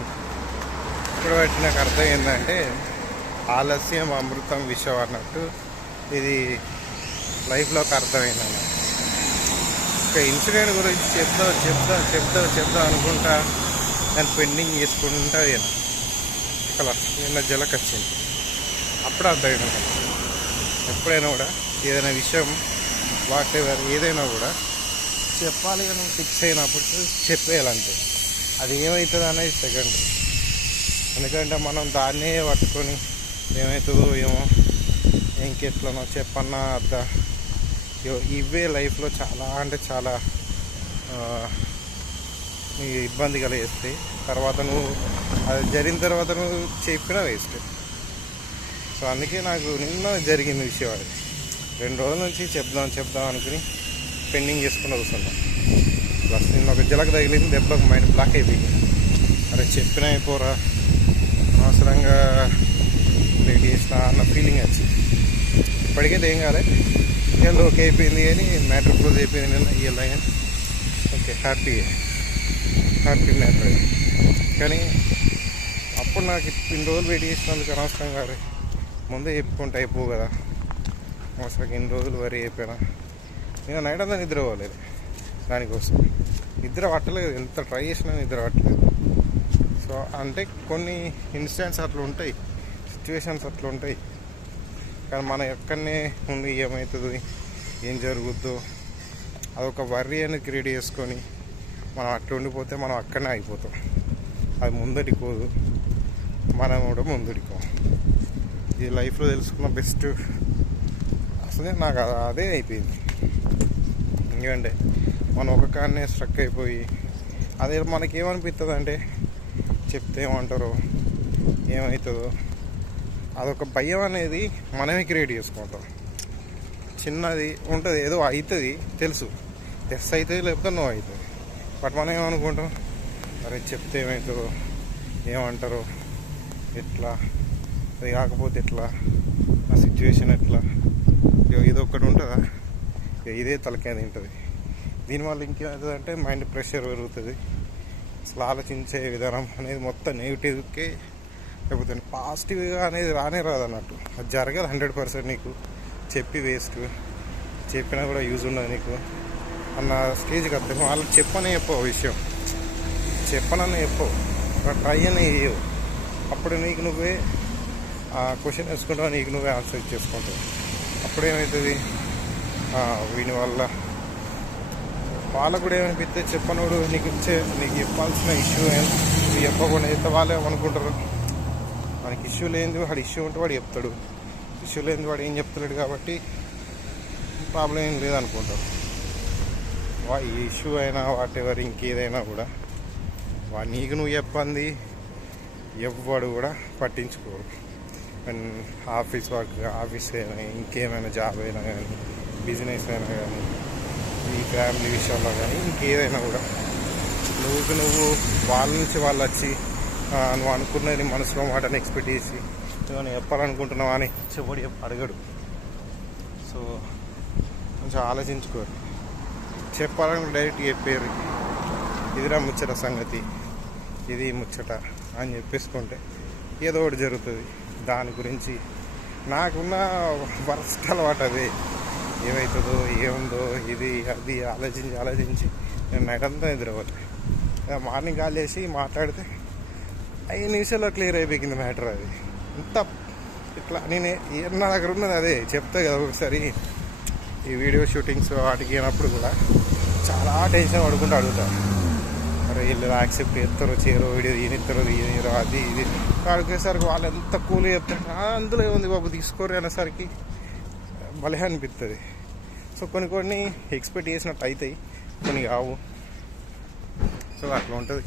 ఇక్కడ ఇప్పుడు బట్టి నాకు అర్థం ఏంటంటే ఆలస్యం అమృతం విషయం అన్నట్టు ఇది లైఫ్లోకి అర్థమైంది అన్నట్టు ఒక ఇన్సిడెంట్ గురించి చెప్తా చెప్తా చెప్దాం చెప్తా అనుకుంటా నేను పెండింగ్ చేసుకుంటా నేను ఇక్కడ నిన్న జలక్ వచ్చింది. అప్పుడు అర్థమైంది ఎప్పుడైనా కూడా ఏదైనా విషయం వాట్ ఎవర్ ఏదైనా కూడా చెప్పాలి అని ఫిక్స్ అయినప్పుడు చెప్పేయాలంటే. అది ఏమవుతుంది అనేది సెకండ్ ఎందుకంటే మనం దాన్నే పట్టుకొని ఏమవుతుందో ఏమో ఇంకెట్లనో చెప్పన్నా అద్దా. ఇవే లైఫ్లో చాలా అంటే చాలా ఇబ్బంది కలిగిస్తాయి తర్వాత నువ్వు అది జరిగిన తర్వాత నువ్వు చెప్పినా వేస్ట్ సో అందుకే నాకు నిన్న జరిగింది విషయం అది. రెండు రోజుల నుంచి చెప్దాం చెప్దాం అనుకుని పెండింగ్ చేసుకుని వస్తున్నాం. ప్లస్ నేను ఒక జలక తగిలింది దెబ్బకు మైండ్ బ్లాక్ అయిపోయింది. అరే చెప్పినా అయిపోరా. అనవసరంగా లేట్ చేసిన అన్న ఫీలింగ్ వచ్చింది. ఇప్పటికైతే ఏం కాలే ఇక ఓకే అయిపోయింది కానీ మ్యాటర్ క్లోజ్ అయిపోయింది నిన్న ఇవాళ కానీ ఓకే హ్యాపీ హ్యాపీ మ్యాటర్ కానీ అప్పుడు నాకు ఇన్ని రోజులు వెయిట్ చేసినందుకు అనవసరం కాదు ముందే చెప్పుకుంటే అయిపో కదా. అవసరం ఇన్ని రోజులు వరి అయిపోయినా. నేను నైట్ అంతా నిద్ర పోలేదు దానికోసం. నిద్ర పట్టలేదు. ఎంత ట్రై చేసినా నిద్ర పట్టలేదు. సో అంటే కొన్ని ఇన్సిడెంట్స్ అట్లా ఉంటాయి. సిచ్యువేషన్స్ అట్లా ఉంటాయి. కానీ మనం ఎక్కడనే ఉండి ఏమవుతుంది ఏం జరుగుద్దో అదొక వర్రీ అని క్రియేట్ చేసుకొని మనం అట్లా ఉండిపోతే మనం అక్కడనే అయిపోతాం. అది ముందటికి మనం కూడా ముందడికో ఈ లైఫ్లో తెలుసుకున్న బెస్ట్. అసలే నాకు అదే అయిపోయింది. ఎందుకంటే మనం ఒక కాడనే స్ట్రక్ అయిపోయి. అదే మనకేమనిపిస్తుంది అంటే చెప్తే ఏమంటారో ఏమవుతుందో అదొక భయం అనేది మనమే క్రియేట్ చేసుకుంటాం. చిన్నది ఉంటుంది ఏదో అవుతుంది తెలుసు. ఎస్ అవుతుంది లేకపోతే నో అవుతుంది బట్ మనం ఏమనుకుంటాం? అరే చెప్తే ఏమవుతుందో ఏమంటారో ఎట్లా? అది కాకపోతే ఎట్లా? ఆ సిచ్యువేషన్ ఎట్లా? ఇగో ఇది ఉంటుందా? ఇదే తలకాయ తింటుంది. దీనివల్ల ఇంకేదంటే అంటే మైండ్ ప్రెషర్ పెరుగుతుంది. అసలు ఆలోచించే విధానం అనేది మొత్తం నెగిటివ్కే అయిపోతుంది పాజిటివ్గా అనేది రానే రాదు అన్నట్టు. అది జరగదు హండ్రెడ్ పర్సెంట్ నీకు. చెప్పి వేస్ట్. చెప్పినా కూడా యూజ్ ఉండదు నీకు. అన్న స్టేజ్కి అర్థం వాళ్ళకి చెప్పనే చెప్పవు విషయం. చెప్పనని చెప్పవు. ట్రై అని చేయవు అప్పుడు నీకు నువ్వే ఆ క్వశ్చన్ వేసుకుంటావు నీకు నువ్వే ఆన్సర్ ఇచ్చేసుకుంటావు. అప్పుడు ఏమవుతుంది వీని వల్ల వాళ్ళకు కూడా ఏమనిపిస్తే చెప్పనోడు నీకు ఇచ్చే నీకు చెప్పాల్సిన ఇష్యూ నువ్వు చెప్పకుండా అయితే వాళ్ళే అనుకుంటారు మనకి ఇష్యూ లేనిది వాడు ఇష్యూ ఉంటే వాడు చెప్తాడు. ఇష్యూ లేనిది వాడు ఏం చెప్తలేడు కాబట్టి ప్రాబ్లం ఏం లేదనుకుంటారు. వా ఈ ఇష్యూ అయినా వాట్ ఎవర్ ఇంకేదైనా కూడా. వా నీకు నువ్వు చెప్పంది ఎవ్వడు కూడా పట్టించుకోరు. అండ్ ఆఫీస్ వర్క్ ఆఫీస్ అయినా ఇంకేమైనా జాబ్ అయినా కానీ బిజినెస్ అయినా కానీ ఈ ఫ్యామిలీ విషయంలో కానీ ఇంకేదైనా కూడా. నువ్వు నువ్వు వాళ్ళ నుంచి వాళ్ళు వచ్చి నువ్వు అనుకున్నది మనసులో మాటని ఎక్స్పెక్ట్ చేసి నువ్వు చెప్పాలనుకుంటున్నావా అని చెప్పడు అడగడు. సో కొంచెం ఆలోచించుకోరు. చెప్పాలని డైరెక్ట్ చెప్పారు. ఇదిరా ముచ్చట సంగతి ఇది ముచ్చట అని చెప్పేసుకుంటే ఏదో ఒకటి జరుగుతుంది. దాని గురించి నాకున్న వరస్ట్ అలవాటు అదే. ఏమవుతుందో ఏముందో ఇది అది ఆలోచించి ఆలోచించి నేను నైట్ అంతా నిద్రపోతే మార్నింగ్ కాల్ చేసి మాట్లాడితే ఐదు నిమిషాల్లో క్లియర్ అయిపోయింది మ్యాటర్ అది. అంత ఇట్లా నేను నా దగ్గర ఉన్నది అదే చెప్తా కదా ఒకసారి. ఈ వీడియో షూటింగ్స్ వాటికి అయినప్పుడు కూడా చాలా టెన్షన్ పడుకుంటూ అడుగుతాను అరే వీళ్ళు యాక్సెప్ట్ చేస్తారో చేయరో వీడియో తీనిస్తారో తీయరో అది ఇది. అడిగేసరికి వాళ్ళు ఎంత కూలి చెప్తారు అందులో ఏముంది బాబు? తీసుకోరు అనేసరికి భలే అనిపిస్తుంది సో కొన్ని కొన్ని ఎక్స్పెక్ట్ చేసినట్టు అవుతాయి కొన్ని కావు. సో అట్లా ఉంటుంది.